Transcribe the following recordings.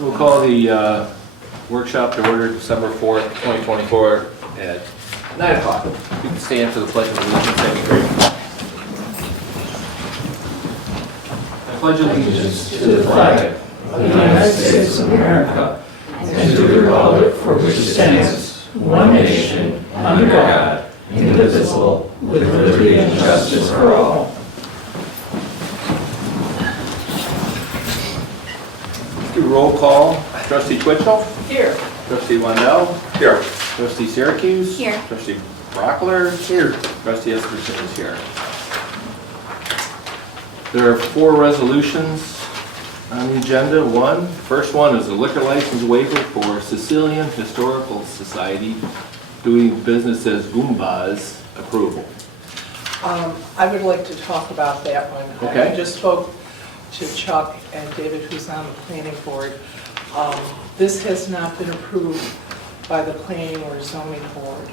We'll call the workshop to order December 4th, 2024 at 9 o'clock. You can stand for the pledge of allegiance. That'd be great. I pledge allegiance to the flag of the United States of America and to the republic for which it stands, one nation, under God, indivisible, with liberty and justice for all. Do roll call. Trustee Twitchell? Here. Trustee Wendell? Here. Trustee Syracuse? Here. Trustee Brockler? Here. Trustee Esperson is here. There are 4 resolutions on the agenda. First one is a liquor license waiver for Sicilian Historical Society doing business as Goombas approval. I would like to talk about that one. Okay. I just spoke to Chuck and David, who's on the planning board. This has not been approved by the planning or zoning board.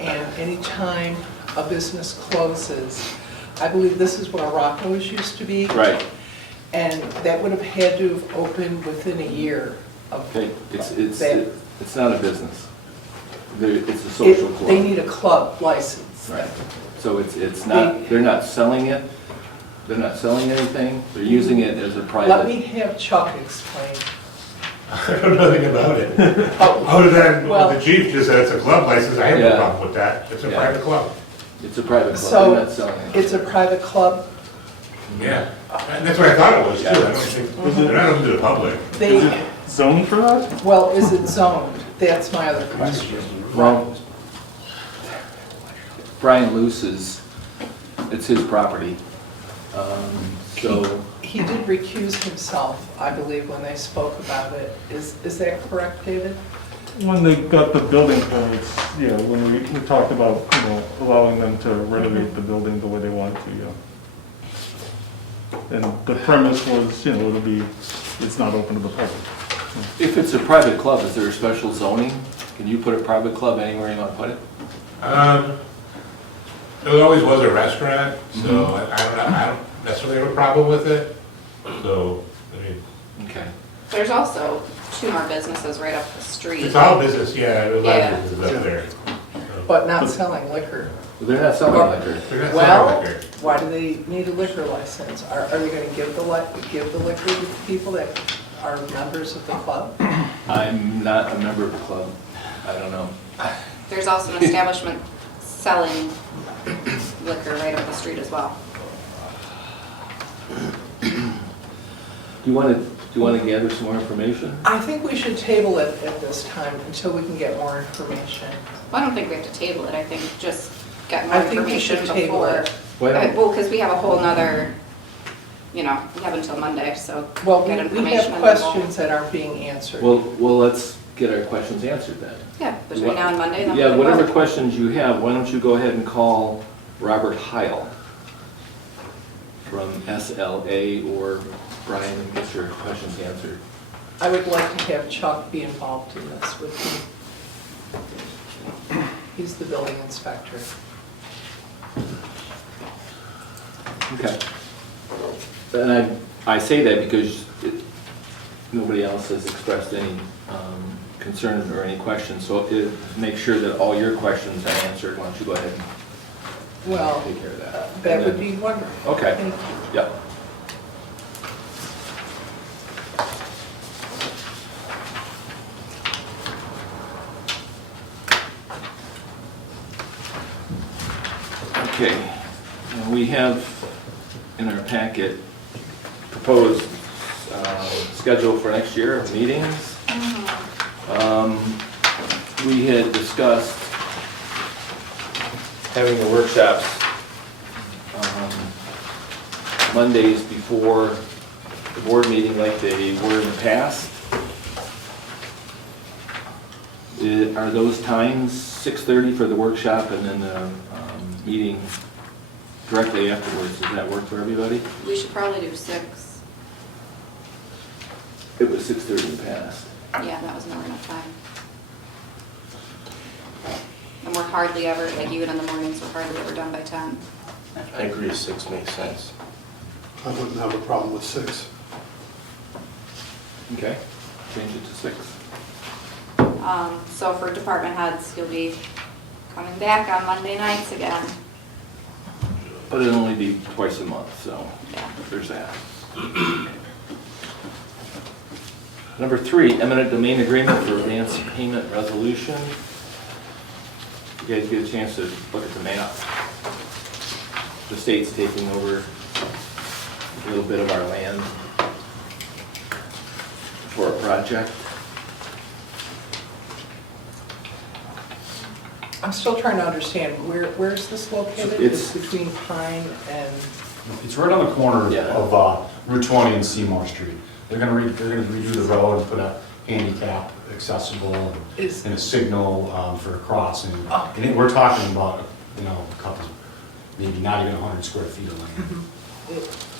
And anytime a business closes, I believe this is where Rocco's used to be. Right. And that would have had to have opened within a year of Okay. It's that. it's not a business. It's a social club. They need a club license. Right. So it's not. They're not selling it. They're not selling anything. They're using it as a private. Let me have Chuck explain. I know nothing about it. Oh, Other than well- the chief just said it's a club license, I have Yeah. no problem with that. It's a Yeah. private club. It's a private club. So, They're not selling it. it's a private club. Yeah. And that's what I thought it was too. I don't think, they're not open to the public. They, Zoned for that? well, is it zoned? That's my other question. Well, Brian Luce's, it's his property. So, He did recuse himself, I believe, when they spoke about it. Is that correct, David? When they got the building permits, yeah, when we talked about, allowing them to renovate the building the way they want to, yeah. And the premise was, it's not open to the public. if it's a private club, is there a special zoning? Can you put a private club anywhere you want to put it? There always was a restaurant, so I don't necessarily have a problem with it. So, I mean, Okay. There's also 2 more businesses right up the street. it's all business, yeah, there's a lot Yeah. of business up there. But not selling liquor. They're not selling liquor. They're not Well, selling liquor. why do they need a liquor license? Are they going to give the liquor to people that are members of the club? I'm not a member of the club. I don't know. There's also an establishment selling liquor right up the street as well. Do you want to gather some more information? I think we should table it at this time until we can get more information. Well, I don't think we have to table it, I think just get more I think we information should table before. it. Why don't- Well, because we have a whole nother, we have until Monday, so Well, get we information. have and then we'll- questions that aren't being answered. Well, let's get our questions answered then. Yeah, between now and Monday, then. Yeah, we'll- whatever questions you have, why don't you go ahead and call Robert Heil from SLA or Brian and get your questions answered. I would like to have Chuck be involved in this with me. He's the building inspector. Okay. And I say that because nobody else has expressed any concern or any questions, so make sure that all your questions are answered. Why don't you go ahead Well, and take care of that? that would be wonderful. Okay. Thank you. Yep. Okay, now we have in our packet proposed schedule for next year of meetings. We had discussed having the workshops Mondays before the board meeting like they were in the past. Are those times 6:30 for the workshop and then the meeting directly afterwards? Does that work for everybody? We should probably do 6. It was 6:30 in the past. Yeah, that was never enough time. And we're hardly ever, like even in the mornings, we're hardly ever done by 10. I agree, 6 makes sense. I wouldn't have a problem with 6. Okay, change it to 6. So for department heads, you'll be coming back on Monday nights again. But it'll only be twice a month, so Yeah. there's that. Number 3, eminent domain agreement for advance payment resolution. You guys get a chance to look at the map. The state's taking over a little bit of our land for a project. I'm still trying to understand, where's this located? It's- It's between Pine and, It's right on the corner Yeah. of Route 20 and Seymour Street. They're gonna redo the road, put a handicap accessible Is- and a signal for crossing. Oh. And we're talking about, you know, a couple, maybe not even 100 square feet of land.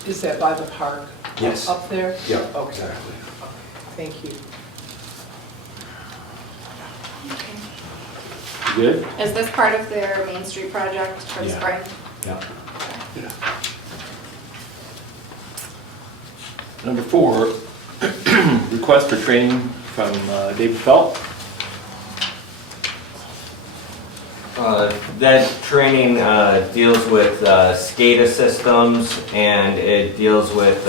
is that by the park? Yes. Up there? Yep, Okay. exactly. Thank you. You good? Is this part of their Main Street project for the Yeah. spring? Yeah. Number 4, request for training from David Felt. That training deals with SCADA systems, and it deals with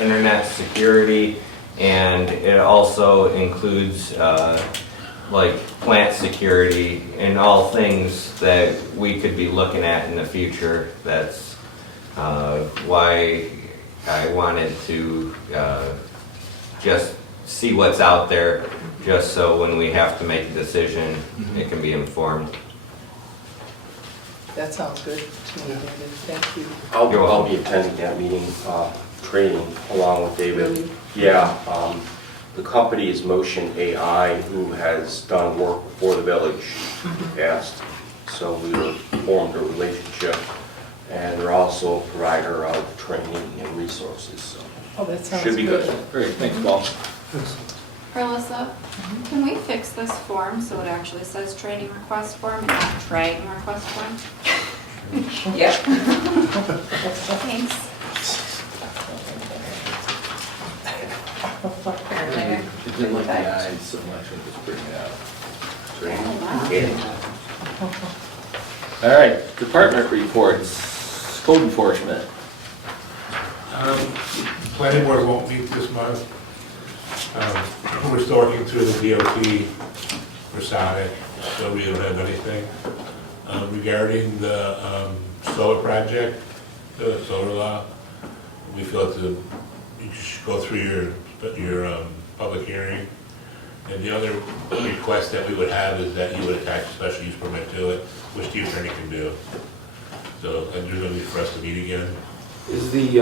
internet security, and it also includes like plant security and all things that we could be looking at in the future. That's why I wanted to just see what's out there, just so when we have to make a decision, it can be informed. That sounds good to me, David. Thank you. I'll be attending that meeting, training along with David. Really? Yeah, the company is Motion AI, who has done work for the village in the past. So we formed a relationship, and they're also a provider of training and resources, so Oh, that sounds should be good. Great, thanks, Paul. Carlissa, can we fix this form so it actually says training request form and not training request form? Yep. Thanks. It didn't like the eyes so much, and just bring it out. Yeah. All right, department reports, code enforcement. Planning board won't meet this month. We're still working through the DOT for Sonic, so we don't have anything. Regarding the solar project, the solar law, we feel that you should go through your public hearing. And the other request that we would have is that you would attach a special use permit to it, which the attorney can do. So, and there's no need for us to meet again. Is the,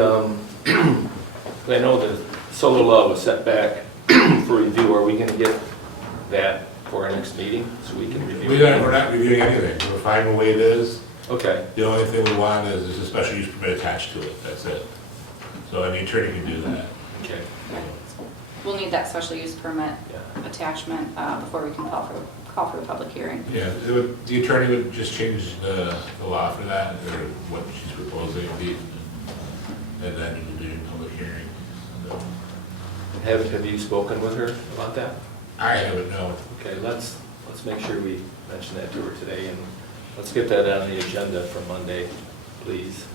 I know the solar law was set back for review. Are we gonna get that for our next meeting, so we can review? We're not reviewing anything, we're fine the way it is. Okay, The only thing we want is a special use permit attached to it, that's it. So, and the attorney can do that. okay, We'll need that special use permit yeah. attachment before we can call for the public hearing. Yeah, the attorney would just change the law for that, or what she's proposing, and then you will do your public hearing. So, Have you spoken with her about that? I haven't, no. Okay, let's make sure we mention that to her today, and let's get that on the agenda for Monday, please.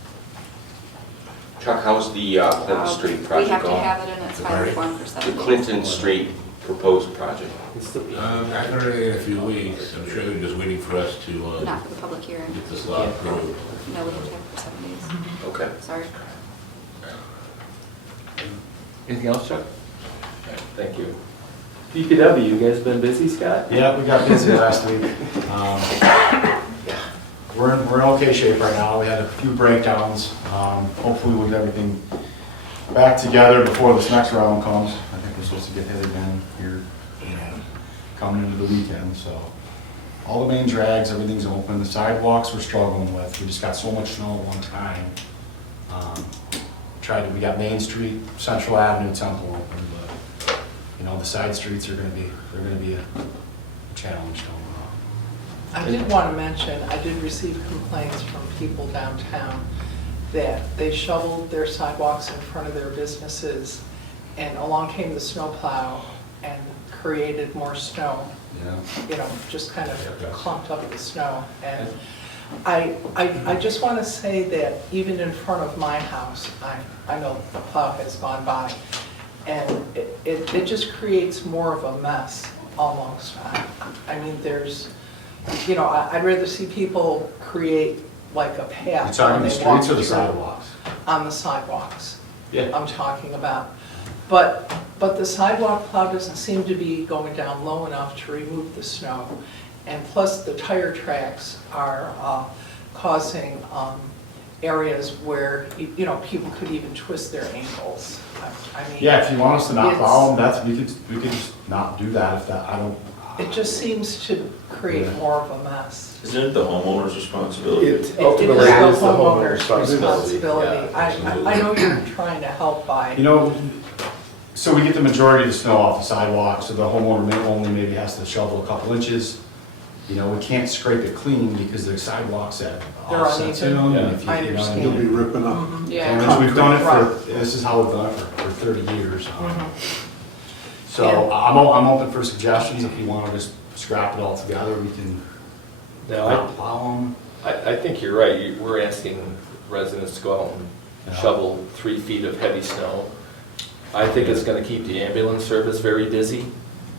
Chuck, how's the Clinton Street We project have to going? have it in its final form for 7 The days. Clinton Street proposed project. It's the- I haven't heard anything in a few weeks, I'm sure they're just waiting for us to Not for the public hearing. get this law approved. No, we have to have it for 7 days. Okay. Sorry. Anything else, Chuck? All right, thank you. DPW, you guys been busy, Scott? Yeah, we got busy last week. We're in okay shape right now. We had a few breakdowns. Hopefully we'll get everything back together before this next round comes. I think we're supposed to get hit again here, coming into the weekend, so. All the main drags, everything's open. The sidewalks we're struggling with. We just got so much snow at one time. We got Main Street, Central Avenue, Temple open, but, you know, the side streets are gonna be a challenge. I did want to mention, I did receive complaints from people downtown that they shoveled their sidewalks in front of their businesses and along came the snowplow and created more snow, Yeah. just kind of clumped up the snow. And I just want to say that even in front of my house, I know the plow has gone by, and it just creates more of a mess, almost. I mean, there's, I'd rather see people create like a path. You're talking when the they walk streets or the through. sidewalks? On the sidewalks. Yeah. I'm talking about. But the sidewalk plow doesn't seem to be going down low enough to remove the snow. And plus, the tire tracks are causing areas where, people could even twist their ankles. I mean. Yeah, if you want us to not it's- plow them, we could just not do that if that, I don't. It just seems to create Yeah. more of a mess. Isn't it the homeowner's responsibility? It It is ultimately the is the homeowner's homeowner's responsibility. Yeah. I know you're trying to help by. So we get the majority of the snow off the sidewalk, so the homeowner only maybe has to shovel a couple inches. We can't scrape it clean because the sidewalks at They're offsets in uneven. them. and if you- I you know what I understand. mean? You'll be ripping up. Yeah. And we've done it Right. this is how we've done it for 30 years. Mhm. So And- I'm open for suggestions. If you want to just scrap it all together, we can No, not plow them. I think you're right. We're asking residents to go out and Yeah. shovel 3 feet of heavy snow. I think it's gonna keep the ambulance service very busy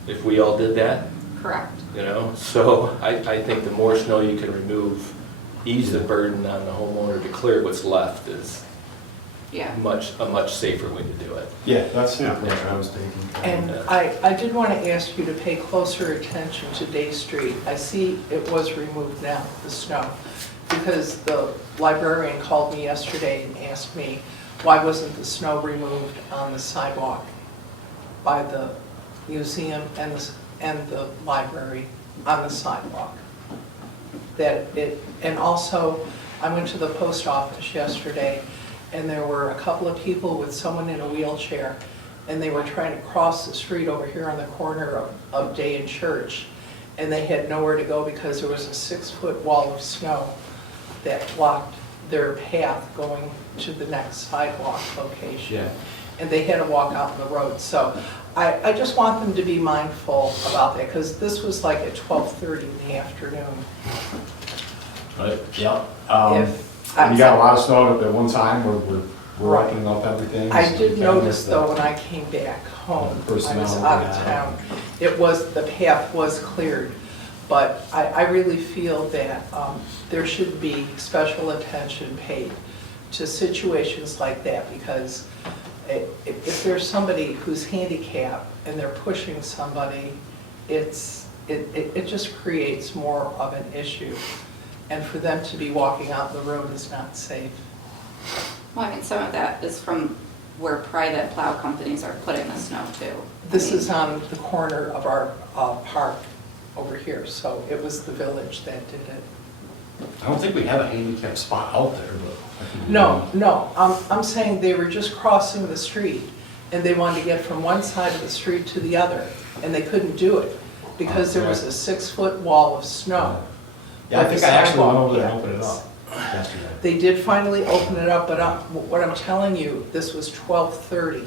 if we all did that, Correct. So I think the more snow you can remove, ease the burden on the homeowner to clear what's left is Yeah. a much safer way to do it. Yeah, that's the Yeah. approach I was taking. And I did want to ask you to pay closer attention to Day Street. I see it was removed now, the snow, because the librarian called me yesterday and asked me, why wasn't the snow removed on the sidewalk by the museum and the library on the sidewalk? And also, I went to the post office yesterday, and there were a couple of people with someone in a wheelchair, and they were trying to cross the street over here on the corner of Day and Church, and they had nowhere to go because there was a 6-foot wall of snow that blocked their path going to the next sidewalk location. Yeah. And they had to walk out in the road. So I just want them to be mindful about that, because this was like at 12:30 in the afternoon. Right, yeah. If- You got a lot of snow at one time, we're Right. opening up everything. I so we did can notice miss though, that. when I came back home, I was Personnel, out of yeah. town, the path was cleared. But I really feel that there should be special attention paid to situations like that, because if there's somebody who's handicapped and they're pushing somebody, it just creates more of an issue. And for them to be walking out the road is not safe. Well, I mean, some of that is from where private plow companies are putting the snow too. This is on the corner of our park over here, so it was the village that did it. I don't think we have a handicap spot out there, but. I could be No, wrong. I'm saying they were just crossing the street, and they wanted to get from one side of the street to the other, and they couldn't do it, because there was a 6-foot wall of snow. Yeah, I Like think the I actually went sidewalk, over there and yeah. opened it up yesterday. They did finally open it up, but what I'm telling you, this was 12:30.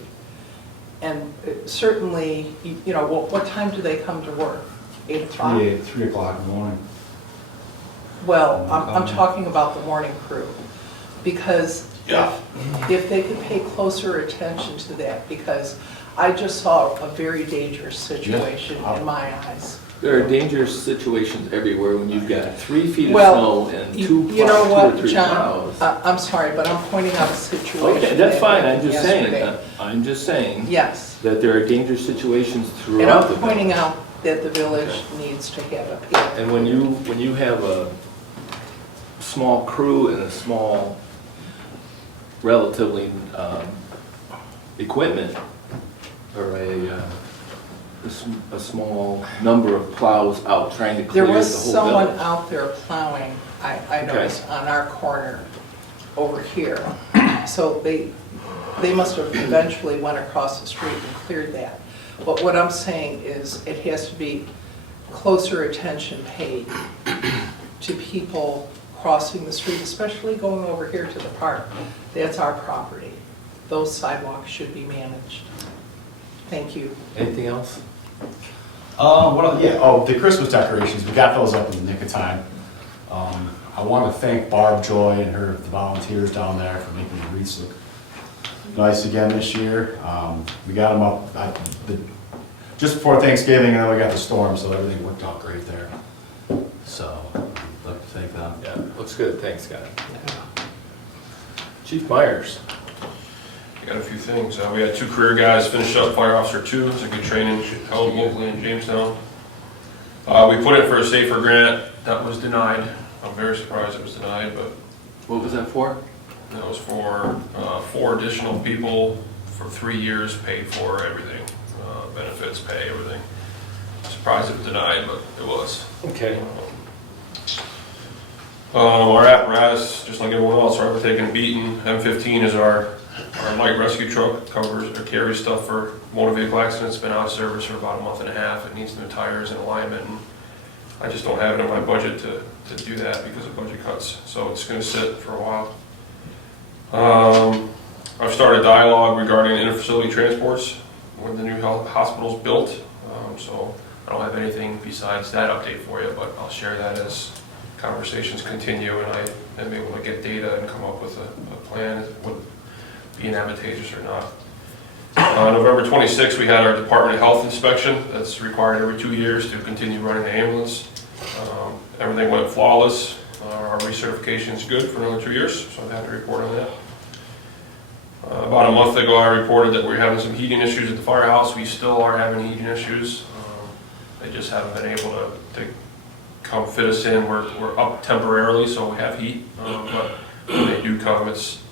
And certainly, what time do they come to work? 8 o'clock? 3 o'clock in the morning. Well, I'm talking about the morning crew, because Yeah. if they could pay closer attention to that, because I just saw a very dangerous situation in my eyes. There are dangerous situations everywhere when you've got 3 feet of Well, snow and two You know or what, 3 John, plows. I'm sorry, but I'm pointing out a situation. Okay, that's that fine, I'm happened just saying, yesterday. I'm just saying Yes, that there are dangerous situations and throughout the I'm pointing village. out that the village needs to have a path. And when you have a small crew and a small, relatively, equipment, or a small number of plows out trying to There clear the was whole someone village. out there plowing, I noticed, on our corner over here. So they must have eventually went across the street and cleared that. But what I'm saying is, it has to be closer attention paid to people crossing the street, especially going over here to the park. That's our property. Those sidewalks should be managed. Thank you. Anything else? The Christmas decorations, we got those up in the nick of time. I want to thank Barb Joy and the volunteers down there for making the wreaths look nice again this year. We got them up just before Thanksgiving, and then we got the storm, so everything worked out great there. So, I'd like to thank them. Yeah, looks good, thanks, Scott. Chief Myers. I got a few things. We had 2 career guys finish up Fire Officer 2. It's a good training held locally in Jamestown. We put in for a SAFER grant. That was denied. I'm very surprised it was denied, but What was that for? that was for 4 additional people for 3 years, paid for everything, benefits, pay, everything. Surprised it was denied, but it was. Okay. Our apparatus, just like everyone else, right, we're taking a beating. M15 is our light rescue truck, covers or carries stuff for motor vehicle accidents. It's been out of service for about a month and a half. It needs new tires and alignment, and I just don't have it in my budget to do that because of budget cuts. So it's going to sit for a while. I've started dialogue regarding interfacility transports when the new hospital's built. So I don't have anything besides that update for you, but I'll share that as conversations continue and I am able to get data and come up with a plan that would be advantageous or not. November 26th, we had our Department of Health inspection. That's required every 2 years to continue running the ambulance. Everything went flawless. Our recertification is good for another 2 years, so I have to report on that. About a month ago, I reported that we're having some heating issues at the firehouse. We still are having heating issues. They just haven't been able to come fit us in. We're up temporarily, so we have heat. But when they do come, it's,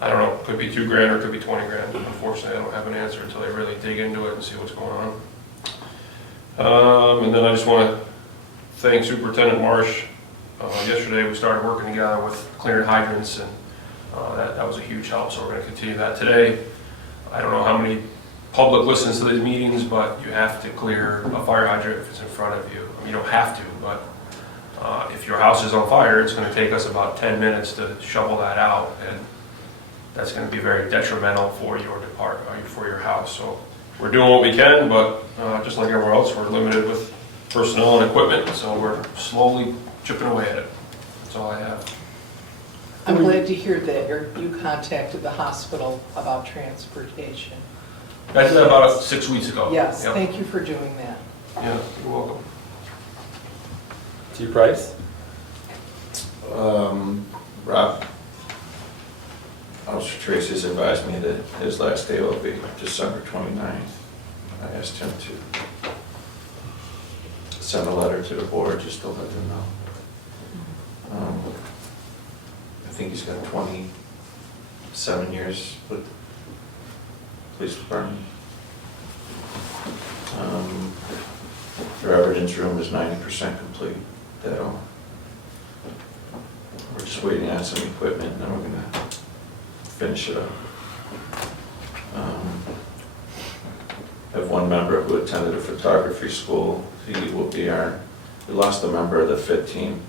I don't know, it could be $2,000 or it could be $20,000. Unfortunately, I don't have an answer until they really dig into it and see what's going on. And then I just want to thank Superintendent Marsh. Yesterday, we started working together with clearing hydrants, and that was a huge help, so we're going to continue that today. I don't know how many public listens to these meetings, but you have to clear a fire hydrant if it's in front of you. I mean, you don't have to, but if your house is on fire, it's going to take us about 10 minutes to shovel that out, and that's going to be very detrimental for your department, for your house. So we're doing what we can, but just like everywhere else, we're limited with personnel and equipment, so we're slowly chipping away at it. That's all I have. I'm glad to hear that you contacted the hospital about transportation. I did that about 6 weeks ago. Yes, Yep. thank you for doing that. Yeah, you're welcome. Chief Price? Rob, Officer Tracy's advised me that his last day will be December 29th. I asked him to send a letter to the board just to let them know. I think he's got 27 years with the police department. Their evidence room is 90% complete. We're just waiting on some equipment and then we're gonna finish it up. I have one member who attended a photography school. He will be we lost a member of the fit team.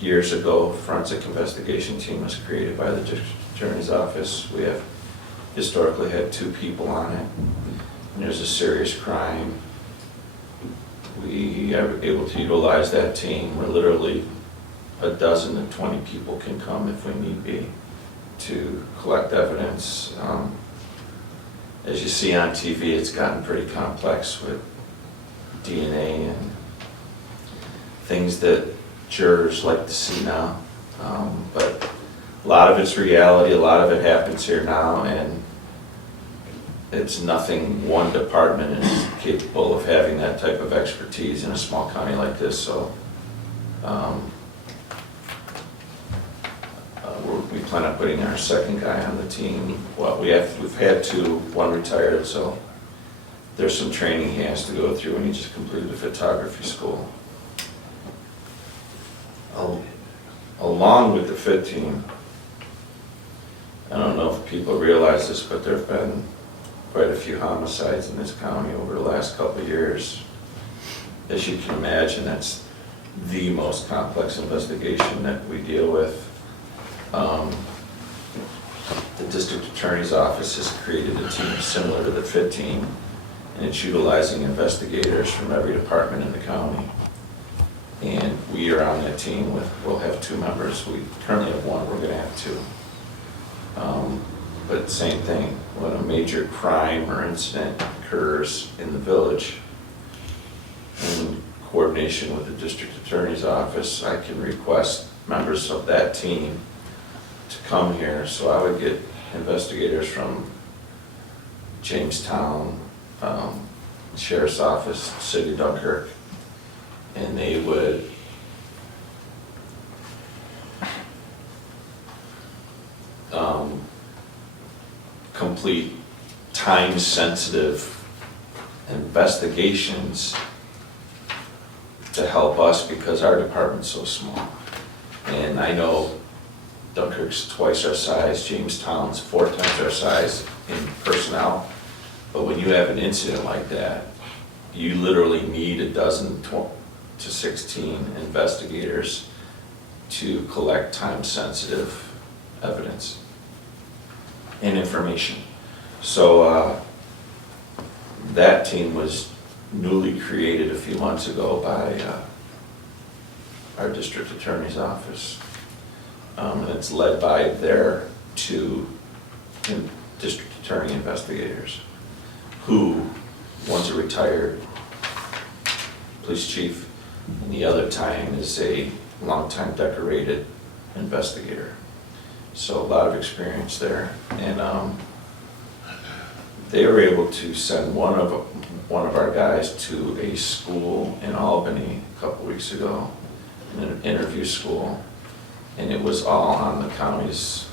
Years ago, forensic investigation team was created by the district attorney's office. We have historically had 2 people on it. And there's a serious crime. We are able to utilize that team where literally a dozen to 20 people can come if we need be to collect evidence. As you see on TV, it's gotten pretty complex with DNA and things that jurors like to see now. But a lot of it's reality, a lot of it happens here now, and it's nothing one department is capable of having that type of expertise in a small county like this. So we plan on putting our second guy on the team. Well, we've had 2, 1 retired, so there's some training he has to go through, and he just completed a photography school. Along with the fit team, I don't know if people realize this, but there have been quite a few homicides in this county over the last couple of years. As you can imagine, that's the most complex investigation that we deal with. the district attorney's office has created a team similar to the FIT team, and it's utilizing investigators from every department in the county. And we are on that team we'll have 2 members. We currently have 1, we're gonna have 2. But same thing, when a major crime or incident occurs in the village, in coordination with the district attorney's office, I can request members of that team to come here. So I would get investigators from Jamestown, Sheriff's Office, City of Dunkirk, and they would complete time-sensitive investigations to help us because our department's so small. And I know Dunkirk's twice our size, Jamestown's 4 times our size in personnel. But when you have an incident like that, you literally need a dozen to 16 investigators to collect time-sensitive evidence and information. So that team was newly created a few months ago by our district attorney's office. And it's led by their 2 district attorney investigators, who, one's a retired police chief, and the other time is a longtime decorated investigator. So a lot of experience there. And they were able to send one of our guys to a school in Albany a couple weeks ago, an interview school, and it was all on the county's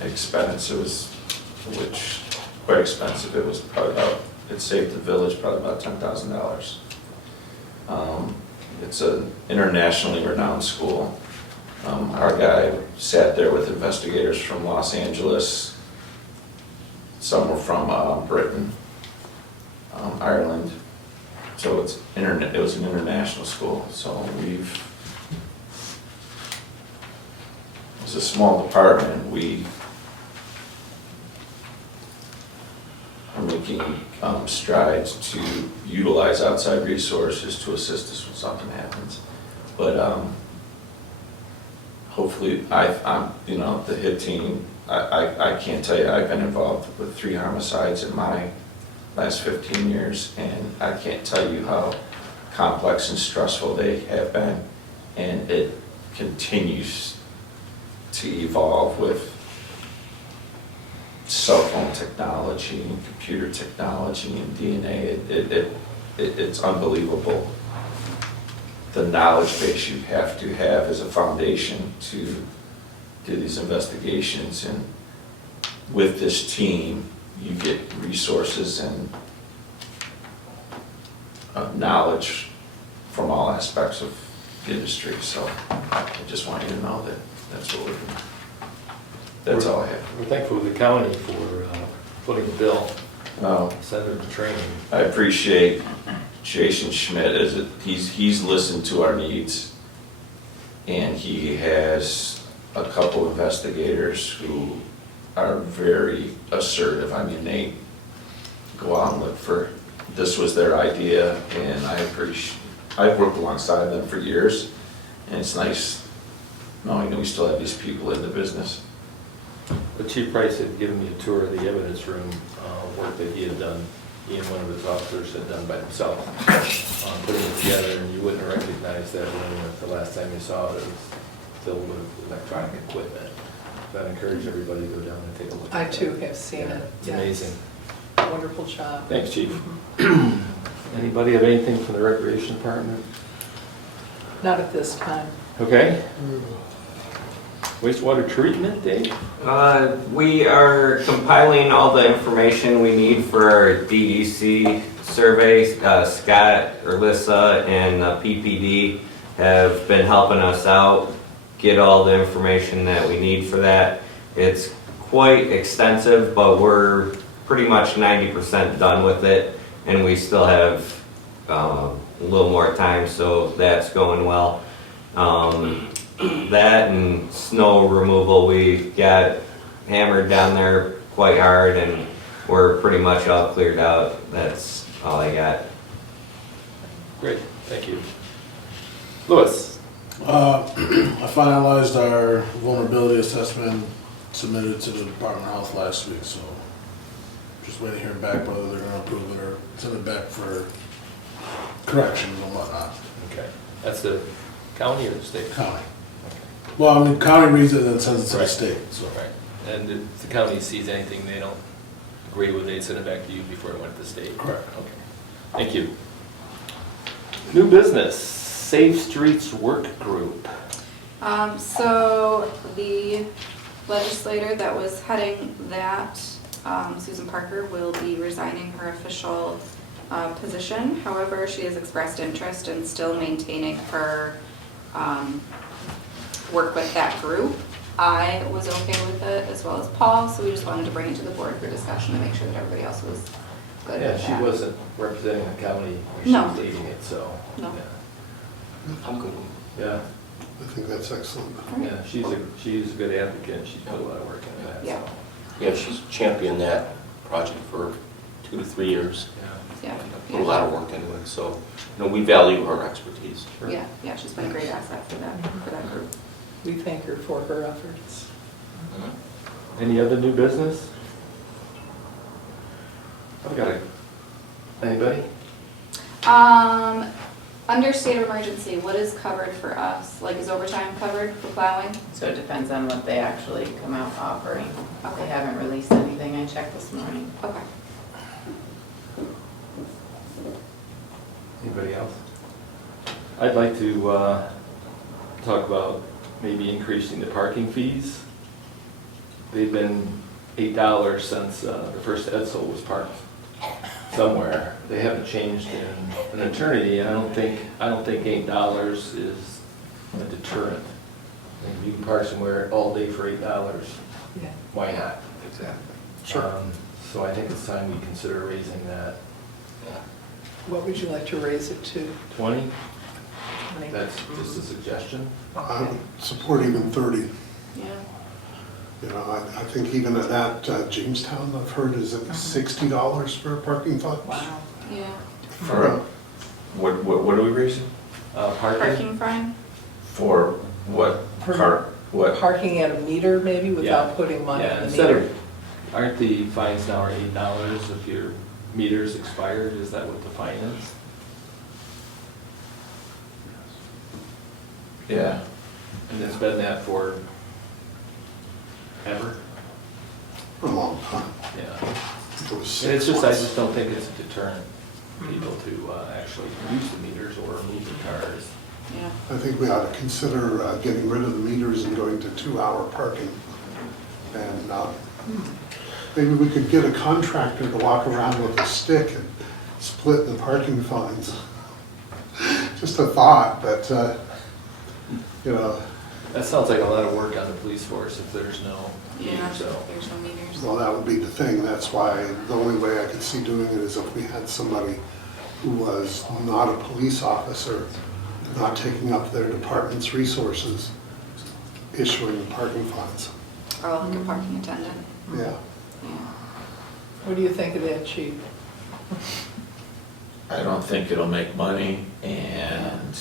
expense. It was, which, quite expensive. It was probably about, it saved the village probably about $10,000. It's an internationally renowned school. Our guy sat there with investigators from Los Angeles. Some were from Britain, Ireland. So it was an international school. So it's a small department. We are making strides to utilize outside resources to assist us when something happens. But hopefully, I'm the HIT team. I can't tell you, I've been involved with 3 homicides in my last 15 years, and I can't tell you how complex and stressful they have been, and it continues to evolve with cell phone technology and computer technology and DNA. It's unbelievable the knowledge base you have to have as a foundation to do these investigations. And with this team, you get resources and knowledge from all aspects of the industry. So I just want you to know that that's what we're doing. That's all I have. We're thankful to the county for putting the bill, sending it to training. I appreciate Jason Schmidt. He's listened to our needs, and he has a couple investigators who are very assertive. I mean, they go out and look for, this was their idea, and I've worked alongside them for years, and it's nice knowing that we still have these people in the business. But Chief Price had given me a tour of the evidence room, work that he had done, he and one of his officers had done by himself, putting it together, and you wouldn't have recognized that room the last time you saw it. It was filled with electronic equipment. So I'd encourage everybody to go down and take a look. I too have seen it. It's amazing. Wonderful job. Thanks, Chief. Anybody have anything from the Recreation Department? Not at this time. Okay. Wastewater treatment, Dave? We are compiling all the information we need for our DEC survey. Scott, Urlissa, and PPD have been helping us out, get all the information that we need for that. It's quite extensive, but we're pretty much 90% done with it, and we still have a little more time, so that's going well. That and snow removal, we got hammered down there quite hard, and we're pretty much all cleared out. That's all I got. Great, thank you. Louis? I finalized our vulnerability assessment, submitted to the Department of Health last week, so just waiting to hear back whether they're gonna approve it or send it back for corrections and whatnot. Okay. That's the county or the state? County. Well, I mean, county reads it and sends it to the Right. state, so. Right. And if the county sees anything they don't agree with, they send it back to you before it went to the state? Correct. Okay. Thank you. New business, Safe Streets Work Group. So the legislator that was heading that, Susan Parker, will be resigning her official position. However, she has expressed interest in still maintaining her work with that group. I was okay with it as well as Paul, so we just wanted to bring it to the board for discussion to make sure that everybody else was good Yeah, with she that. wasn't representing the county, she No. was leading it, so. No. yeah. I'm good. Yeah, I think that's excellent. yeah, she's a good advocate, she's put a lot of work into that, Yeah. so. Yeah, she's championed that project for 2 to 3 years. Yeah. Put a lot of work into it, so, we value her expertise. Yeah, yeah, she's been a great asset for that group. We thank her for her efforts. Any other new business? I've got anybody? Under state of emergency, what is covered for us? Like, is overtime covered for plowing? So it depends on what they actually come out offering. Okay. They haven't released anything, I checked this morning. Okay. Anybody else? I'd like to talk about maybe increasing the parking fees. They've been $8 since the first Edsel was parked somewhere. They haven't changed in an eternity, and I don't think $8 is a deterrent. I think if you can park somewhere all day for $8, Yeah. why not? Exactly. Sure. So I think it's time we consider raising that. What would you like to raise it to? 20? 20? That's just a suggestion. I would support even 30. Yeah. You know, I think even at that Jamestown, I've heard is it $60 for a parking fund? Wow. Yeah. For, what are we raising? Parking? Parking fine? For what For- part, what? Parking at a meter maybe without Yeah. putting money Yeah, in the instead meter? of, aren't the fines now are $8 if your meter's expired? Is that what the fine is? Yeah, And it's been that for ever? For a long time. Yeah. It was And it's 6 just, I months. just don't think it's a deterrent for people to actually use the meters or move the cars. Yeah. I think we ought to consider getting rid of the meters and going to 2-hour parking. And maybe we could get a contractor to walk around with a stick and split the parking fines. Just a thought, but, you know, That sounds like a lot of work on the police force if there's no Yeah, meter, so. there's no meters. well, that would be the thing. That's why the only way I could see doing it is if we had somebody who was not a police officer, not taking up their department's resources, issuing parking fines. Or like a parking attendant. Yeah. Yeah. What do you think of that, chief? I don't think it'll make money, and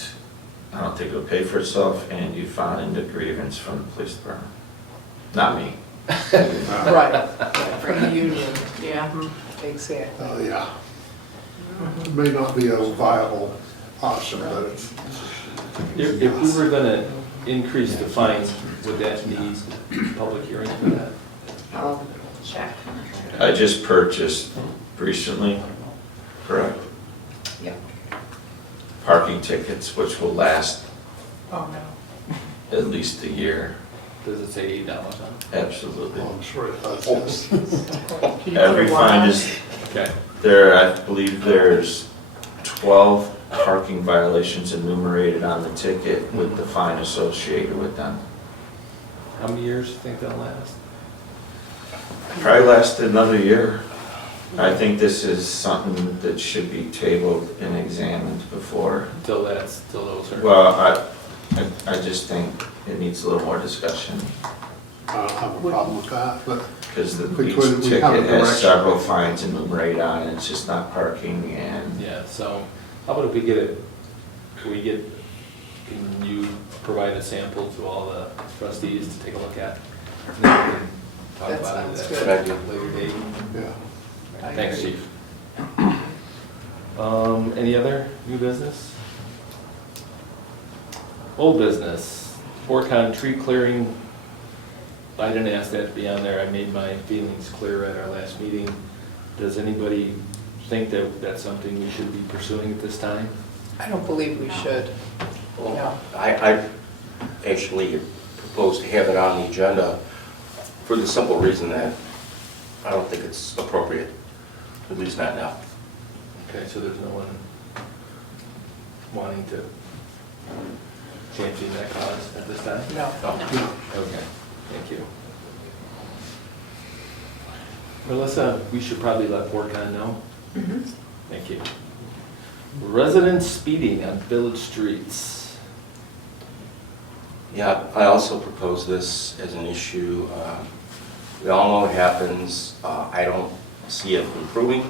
I don't think it'll pay for itself, and you find a grievance from the police department. Not me. Right, from the union. Yeah. Exactly. Yeah. It may not be a viable option, but it's, If we were gonna increase the fines, would that need public hearing for that? I'll check. I just purchased recently, correct, Yep. parking tickets, which will last Oh, no. at least a year. Does it say $8 on it? Absolutely. well, I'm sure it does, yes. Can you put Every a fine line? is, Okay. I believe there's 12 parking violations enumerated on the ticket with the fine associated with them. How many years do you think they'll last? Probably last another year. I think this is something that should be tabled and examined before. Till those are. Well, I just think it needs a little more discussion. I don't have a problem with that, but Because the We beach could- we have a ticket has direction. several fines enumerated on it, it's just not parking and Yeah, so how about if we get it, can you provide a sample to all the trustees to take a look at? And then we can talk That about sounds it good. at a later date. yeah. I Thanks, agree. chief. Any other new business? Old business, Orcon tree clearing. I didn't ask that to be on there. I made my feelings clear at our last meeting. Does anybody think that that's something we should be pursuing at this time? I don't believe we should. Well, No. I actually propose to have it on the agenda for the simple reason that I don't think it's appropriate, at least not now. Okay, so there's no one wanting to champion that cause at this time? No. Okay, thank you. Melissa, we should probably let Orcon know. Thank you. Resident speeding on village streets. Yeah, I also propose this as an issue. We all know what happens. I don't see it improving,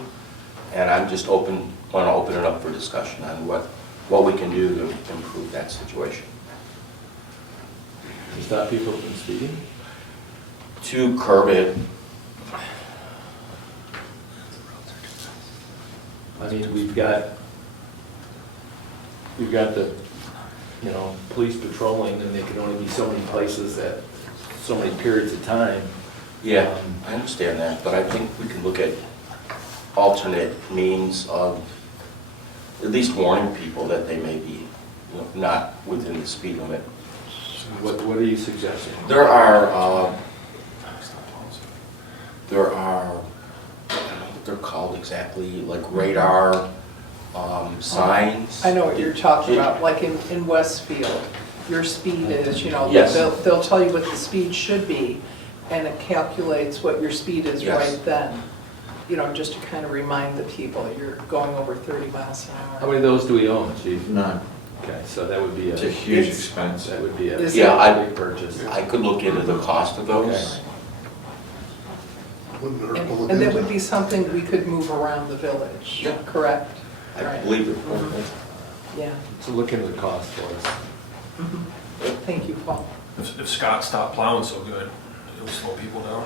and I'm just want to open it up for discussion on what we can do to improve that situation. To stop people from speeding? To curb it, I mean, we've got the, police patrolling, and they can only be so many places at so many periods of time. yeah, I understand that, but I think we can look at alternate means of at least warning people that they may be not within the speed limit. What are you suggesting? There are, I don't know what they're called exactly, like radar signs. I know what you're talking about, like in Westfield, your speed is, Yes. they'll tell you what the speed should be, and it calculates what your speed is Yes. right then. Just to kind of remind the people, you're going over 30 miles an How hour. many of those do we own, chief? none. Okay, so that would be It's a a, huge It's- expense. that would be a Is Yeah, big purchase. I could look into the cost of those. Okay. Wouldn't hurt to look And that into would it. be something we could move around the village, Yeah. correct? I Right. believe it. Yeah. So look into the cost for us. Thank you, Paul. If Scott stopped plowing so good, it'll slow people down.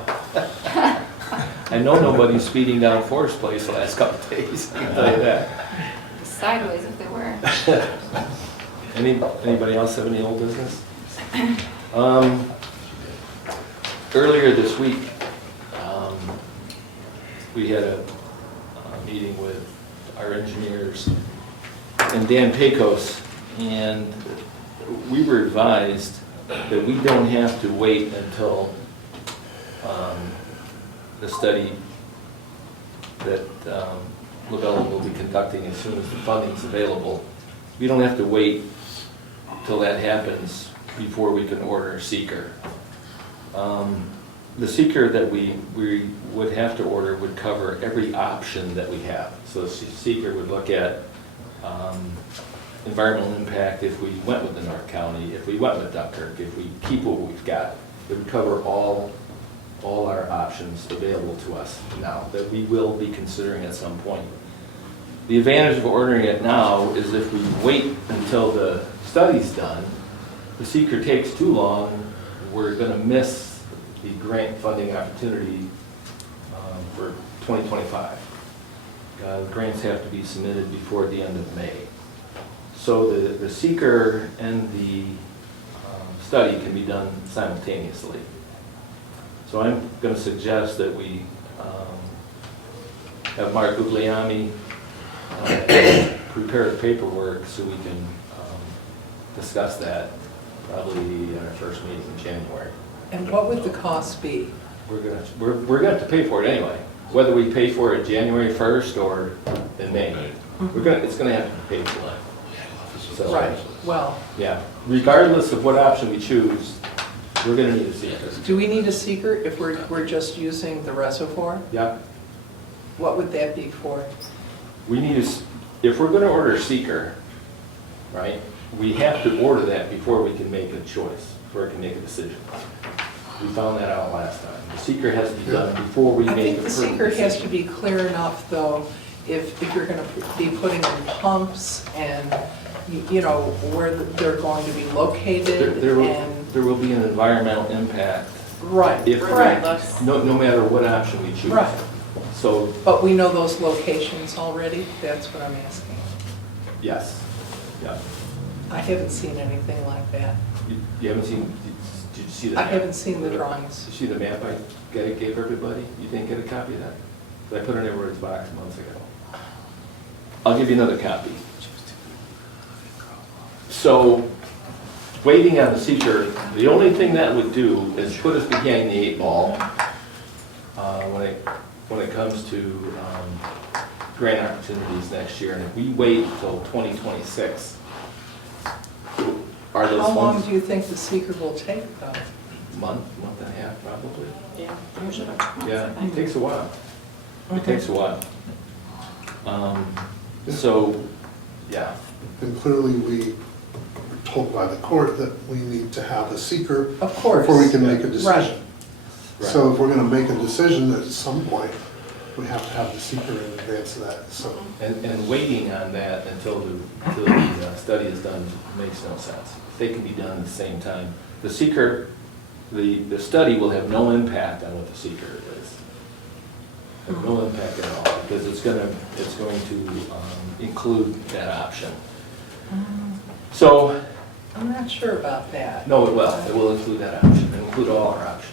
I know nobody's speeding down Forest Place the last couple of days, I can tell you that. Sideways if they were. Anybody else have any old business? Earlier this week, we had a meeting with our engineers and Dan Pecos, and we were advised that we don't have to wait until the study that Labella will be conducting as soon as the funding's available. We don't have to wait till that happens before we can order a seeker. The seeker that we would have to order would cover every option that we have. So the seeker would look at environmental impact if we went with the North County, if we went with Dunkirk, if we keep what we've got. It would cover all our options available to us now that we will be considering at some point. The advantage of ordering it now is if we wait until the study's done, the seeker takes too long, we're going to miss the grant funding opportunity for 2025. Grants have to be submitted before the end of May. So the seeker and the study can be done simultaneously. So I'm going to suggest that we have Mark Guglielmi prepare the paperwork so we can discuss that probably in our first meeting in January. And what would the cost be? We're gonna have to pay for it anyway, whether we pay for it January 1st or in May. It's gonna have to be paid for. So, Right, well, yeah, regardless of what option we choose, we're gonna need a seeker. do we need a seeker if we're just using the reservoir? Yeah, What would that be for? we need if we're gonna order a seeker, right, we have to order that before we can make a choice, before we can make a decision. We found that out last time. The seeker has to be done before we I make think a the permit seeker has decision. to be clear enough, though, if you're gonna be putting in pumps and, you know, where they're going to be located There and, there will be an environmental impact, right, If- correct, no matter what option we choose. right. So, But we know those locations already, that's what I'm asking. yes, yeah. I haven't seen anything like that. You haven't seen, did you see the I map? haven't seen the drawings. Did you see the map I gave everybody? You didn't get a copy of that? I put it in everybody's box months ago. I'll give you another copy. So, waiting on the seeker, the only thing that would do is put us behind the 8 ball when it comes to grant opportunities next year. And if we wait until 2026, are those How long funds? do you think the seeker will take, though? Month and a half, probably. Yeah, usually. Yeah, it takes a while. It Mhm. takes a while. So, yeah, And clearly, we were told by the court that we need to have the seeker Of course. before we can make a Right. decision. Right. So if we're gonna make a decision at some point, we have to have the seeker in advance of that, so. and waiting on that until the study is done makes no sense. They can be done at the same time. The seeker, the study will have no impact on what the seeker is. Have no impact at all, because it's going to include that option. So, I'm not sure about that. no, it will include that option, it will include all our options.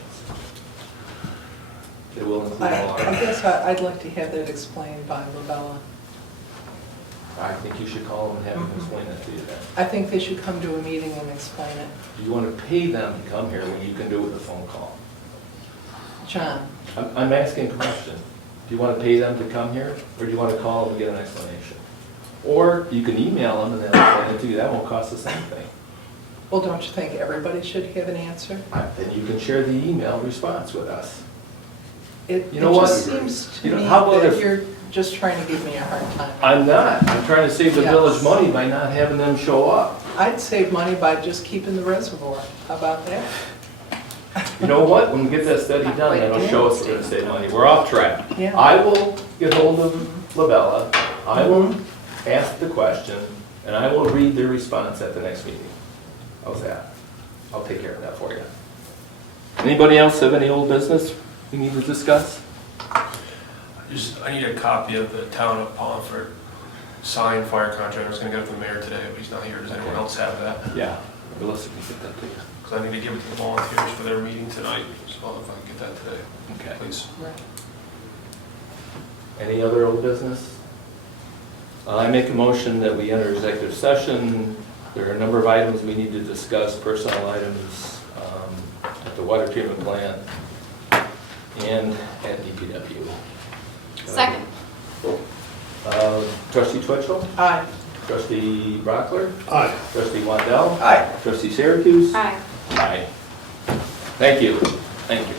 It will include all our I options. guess I'd like to have that explained by Labella. I think you should call them and have them explain that to you then. I think they should come to a meeting and explain it. Do you want to pay them to come here when you can do it with a phone call? John, I'm asking a question. Do you want to pay them to come here, or do you want to call them and get an explanation? Or you can email them and they'll explain it to you, that won't cost us anything. well, don't you think everybody should have an answer? Then you can share the email response with us. It You know just what? seems to You know, me how about that if- you're just trying to give me a hard time. I'm not, I'm trying to save the Yes. village money by not having them show up. I'd save money by just keeping the reservoir. How about that? You know what, when we get that study done, that'll show us we're gonna save money, we're off track. Yeah. I will get hold of Labella, I will ask the question, and I will read their response at the next meeting. How's that? I'll take care of that for you. Anybody else have any old business we need to discuss? I need a copy of the town of Wallingford signed fire contract. I was gonna get it from the mayor today, but he's not here. Does anyone else have that? Yeah, Melissa can get that to you. Because I need to give it to the volunteers for their meeting tonight, so if I can get that today, Okay. please. Right. Any other old business? I make a motion that we enter executive session. There are a number of items we need to discuss, personnel items at the water treatment plant and at DPW. Second. Trustee Twitchell? Aye. Trustee Brockler? Aye. Trustee Wandell? Aye. Trustee Syracuse? Aye. Aye. Thank you. Thank you.